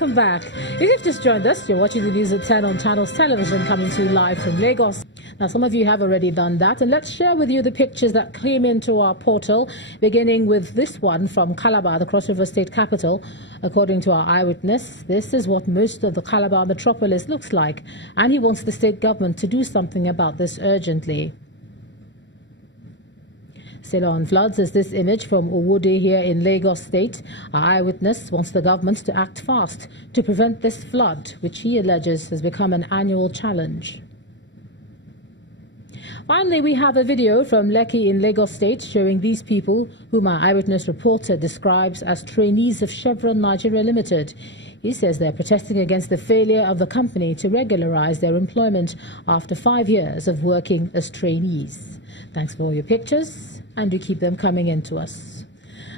welcome back. If you've just joined us, you're watching the news at 10 on Channels Television, coming to you live from Lagos. Now, some of you have already done that, and let's share with you the pictures that came into our portal, beginning with this one from Calabar, the Cross River State capital. According to our eyewitness, this is what most of the Calabar metropolis looks like, and he wants the state government to do something about this urgently. Still on floods is this image from Owode here in Lagos State. Our eyewitness wants the government to act fast to prevent this flood, which he alleges has become an annual challenge. Finally, we have a video from Lekki in Lagos State showing these people, whom our eyewitness reporter describes as trainees of Chevron Nigeria Limited. He says they're protesting against the failure of the company to regularize their employment after 5 years of working as trainees. Thanks for all your pictures, and do keep them coming in to us.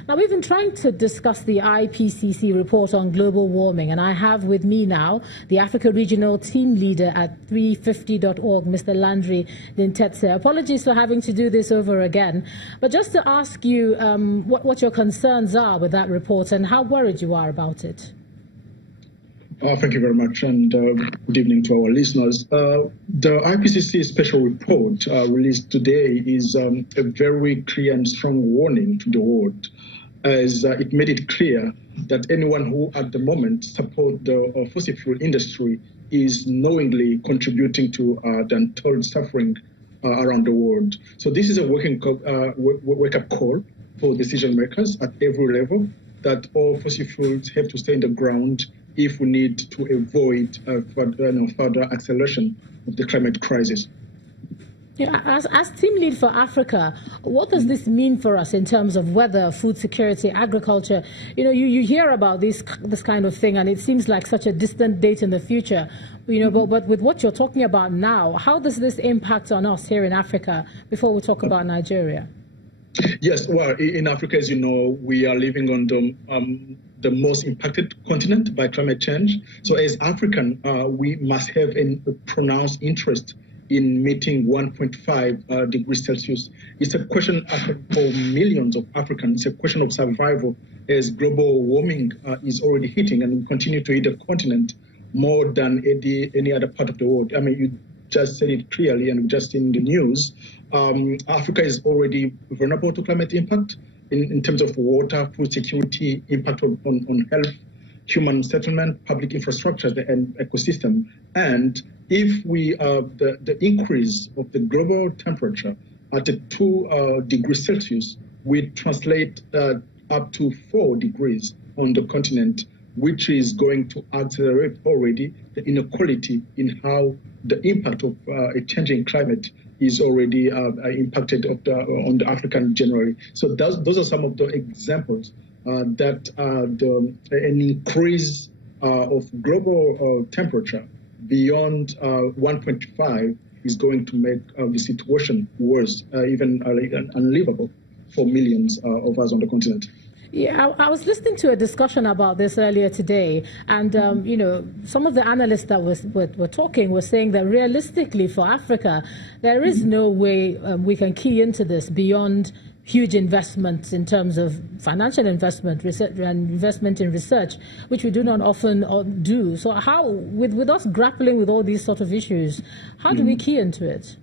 Now, we've been trying to discuss the IPCC report on global warming, and I have with me now the Africa Regional Team Leader at 350.org, Mr. Landry Lintetse. Apologies for having to do this over again, but just to ask you what your concerns are with that report and how worried you are about it. Thank you very much, and good evening to our listeners. The IPCC special report released today is a very clear and strong warning to the world, as it made it clear that anyone who at the moment supports the fossil fuel industry is knowingly contributing to the untold suffering around the world. So this is a wake-up call for decision makers at every level that all fossil fuels have to stay in the ground if we need to avoid further acceleration of the climate crisis. Yeah, as team lead for Africa, what does this mean for us in terms of weather, food security, agriculture? You know, you hear about this kind of thing, and it seems like such a distant date in the future. You know, but with what you're talking about now, how does this impact on us here in Africa before we talk about Nigeria? Yes, well, in Africa, as you know, we are living on the most impacted continent by climate change. So as African, we must have a pronounced interest in meeting 1.5 degrees Celsius. It's a question for millions of Africans. It's a question of survival as global warming is already hitting and will continue to hit the continent more than any other part of the world. I mean, you just said it clearly, and just in the news, Africa is already vulnerable to climate impact in terms of water, food security, impact on health, human settlement, public infrastructure, and ecosystem. And if we the increase of the global temperature at 2 degrees Celsius, we translate up to 4 degrees on the continent, which is going to accelerate already the inequality in how the impact of a changing climate is already impacted on the African generally. So those are some of the examples that an increase of global temperature beyond 1.5 is going to make the situation worse, even unlivable for millions of us on the continent. Yeah, I was listening to a discussion about this earlier today, and you know, some of the analysts that were talking were saying that realistically for Africa, there is no way we can key into this beyond huge investments in terms of financial investment, research, and investment in research, which we do not often do. So how, with us grappling with all these sort of issues, how do we key into it?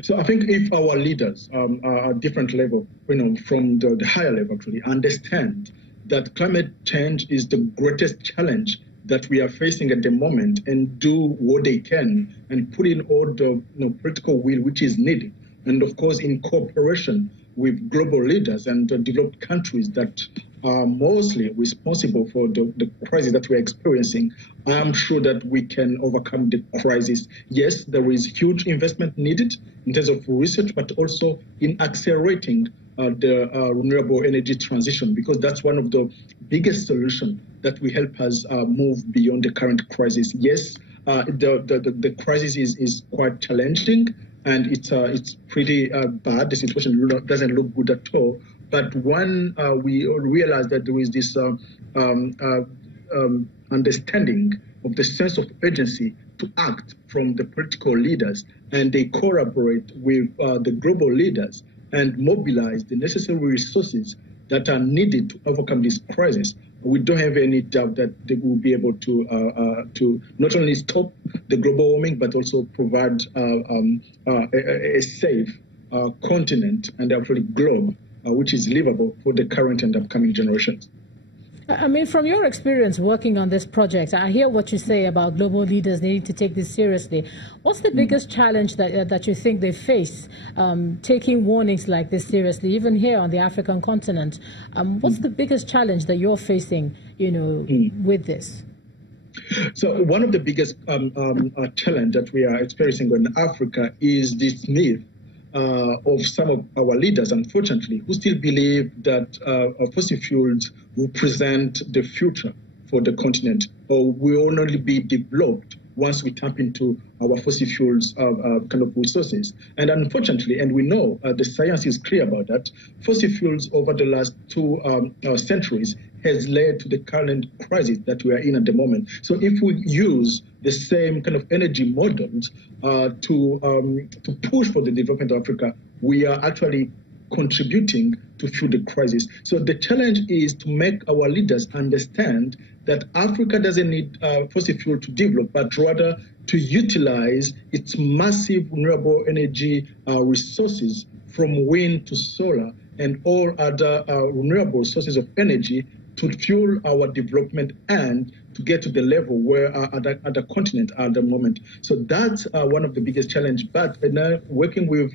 So I think if our leaders at different level, you know, from the higher level actually, understand that climate change is the greatest challenge that we are facing at the moment, and do what they can and put in all the political will which is needed, and of course in cooperation with global leaders and developed countries that are mostly responsible for the crisis that we're experiencing, I am sure that we can overcome the crisis. Yes, there is huge investment needed in terms of research, but also in accelerating the renewable energy transition, because that's one of the biggest solutions that will help us move beyond the current crisis. Yes, the crisis is quite challenging, and it's pretty bad. The situation doesn't look good at all. But when we realize that there is this understanding of the sense of urgency to act from the political leaders, and they collaborate with the global leaders and mobilize the necessary resources that are needed to overcome this crisis, we don't have any doubt that they will be able to not only stop the global warming, but also provide a safe continent and actually globe, which is livable for the current and upcoming generations. I mean, from your experience working on this project, I hear what you say about global leaders needing to take this seriously. What's the biggest challenge that you think they face taking warnings like this seriously, even here on the African continent? What's the biggest challenge that you're facing, with this? So one of the biggest challenge that we are experiencing in Africa is this myth of some of our leaders, unfortunately, who still believe that fossil fuels will present the future for the continent, or will only be developed once we tap into our fossil fuels kind of resources. And unfortunately, and we know the science is clear about that, fossil fuels over the last two centuries has led to the current crisis that we are in at the moment. So if we use the same kind of energy models to push for the development of Africa, we are actually contributing to fuel the crisis. So the challenge is to make our leaders understand that Africa doesn't need fossil fuel to develop, but rather to utilize its massive renewable energy resources from wind to solar and all other renewable sources of energy to fuel our development and to get to the level where at the continent at the moment. So that's one of the biggest challenges. But working with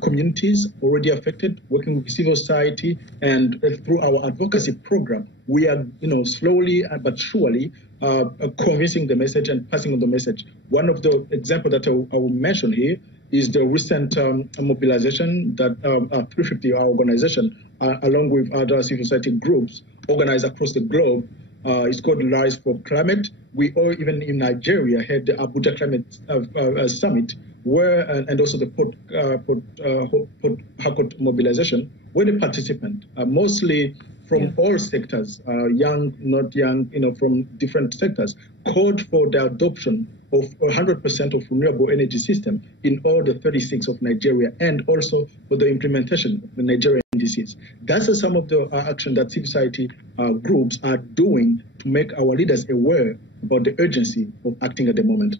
communities already affected, working with civil society, and through our advocacy program, we are, slowly but surely convincing the message and passing on the message. One of the examples that I will mention here is the recent mobilization that 350, our organization, along with other civil society groups, organized across the globe. It's called Rise for Climate. We all, even in Nigeria, had the Abuja Climate Summit, where and also the Port Harcourt mobilization, where the participants, mostly from all sectors, young, not young, from different sectors, called for the adoption of 100% of renewable energy system in all the 36 of Nigeria, and also for the implementation of the Nigerian indices. That's some of the action that civil society groups are doing to make our leaders aware about the urgency of acting at the moment.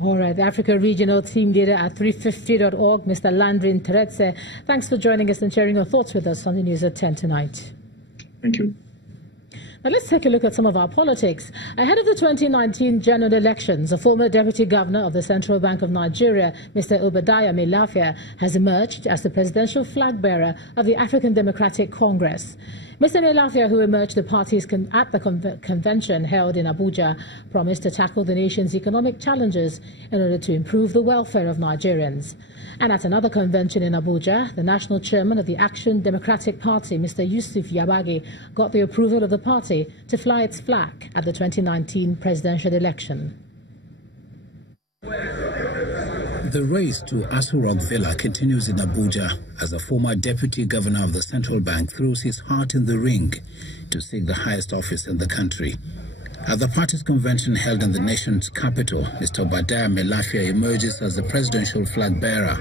All right, the Africa Regional Team Leader at 350.org, Mr. Landrin Teretse, thanks for joining us and sharing your thoughts with us on the news at 10 tonight. Thank you. Now let's take a look at some of our politics. Ahead of the 2019 general elections, a former deputy governor of the Central Bank of Nigeria, Mr. Obadiah Melafia, has emerged as the presidential flag bearer of the African Democratic Congress. Mr. Melafia, who emerged the party's at the convention held in Abuja, promised to tackle the nation's economic challenges in order to improve the welfare of Nigerians. And at another convention in Abuja, the national chairman of the Action Democratic Party, Mr. Yusuf Yabagi, got the approval of the party to fly its flag at the 2019 presidential election. The race to Aso Rock Villa continues in Abuja as the former deputy governor of the central bank throws his heart in the ring to seek the highest office in the country. At the party's convention held in the nation's capital, Mr. Obadiah Melafia emerges as the presidential flag bearer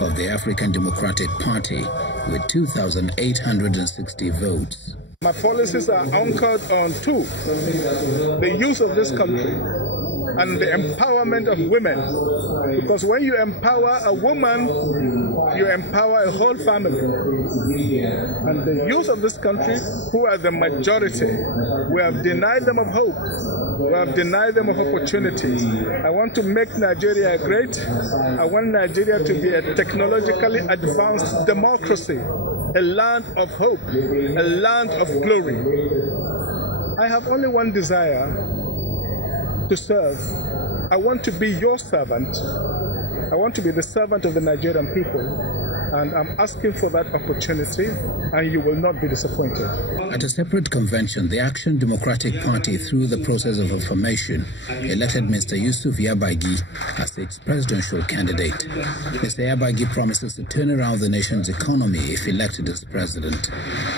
of the African Democratic Party with 2,860 votes. My policies are anchored on two: the youth of this country and the empowerment of women. Because when you empower a woman, you empower a whole family. And the youth of this country, who are the majority, we have denied them of hope. We have denied them of opportunities. I want to make Nigeria great. I want Nigeria to be a technologically advanced democracy, a land of hope, a land of glory. I have only one desire: to serve. I want to be your servant. I want to be the servant of the Nigerian people. And I'm asking for that opportunity, and you will not be disappointed. At a separate convention, the Action Democratic Party, through the process of affirmation, elected Mr. Yusuf Yabagi as its presidential candidate. Mr. Yabagi promises to turn around the nation's economy if elected as president.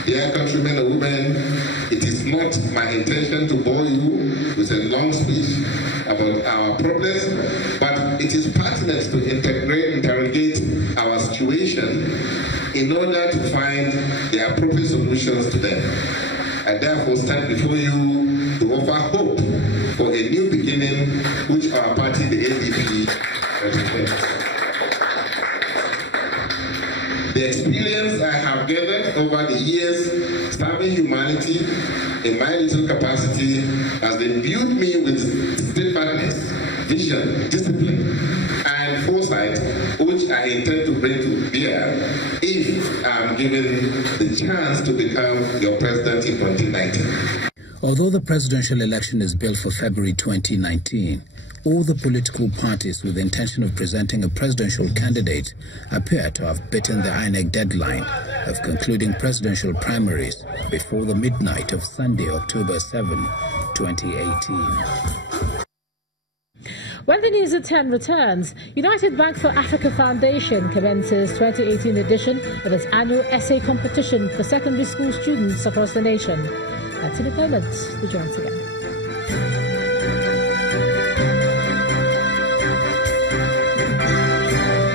Dear countrymen and women, it is not my intention to bore you with a long speech about our problems, but it is pertinent to interrogate our situation in order to find the appropriate solutions to them. I therefore stand before you to offer hope for a new beginning which our party, the ADP, represents. The experience I have gathered over the years serving humanity in my little capacity has imbued me with steadfastness, vision, discipline, and foresight, which I intend to bring to bear if I am given the chance to become your president in 2019. Although the presidential election is billed for February 2019, all the political parties with the intention of presenting a presidential candidate appear to have bitten the INEC deadline of concluding presidential primaries before the midnight of Sunday, October 7, 2018. When the News at 10 returns, United Bank for Africa Foundation commences 2018 edition of its annual essay competition for secondary school students across the nation. That's in a moment. The joins again.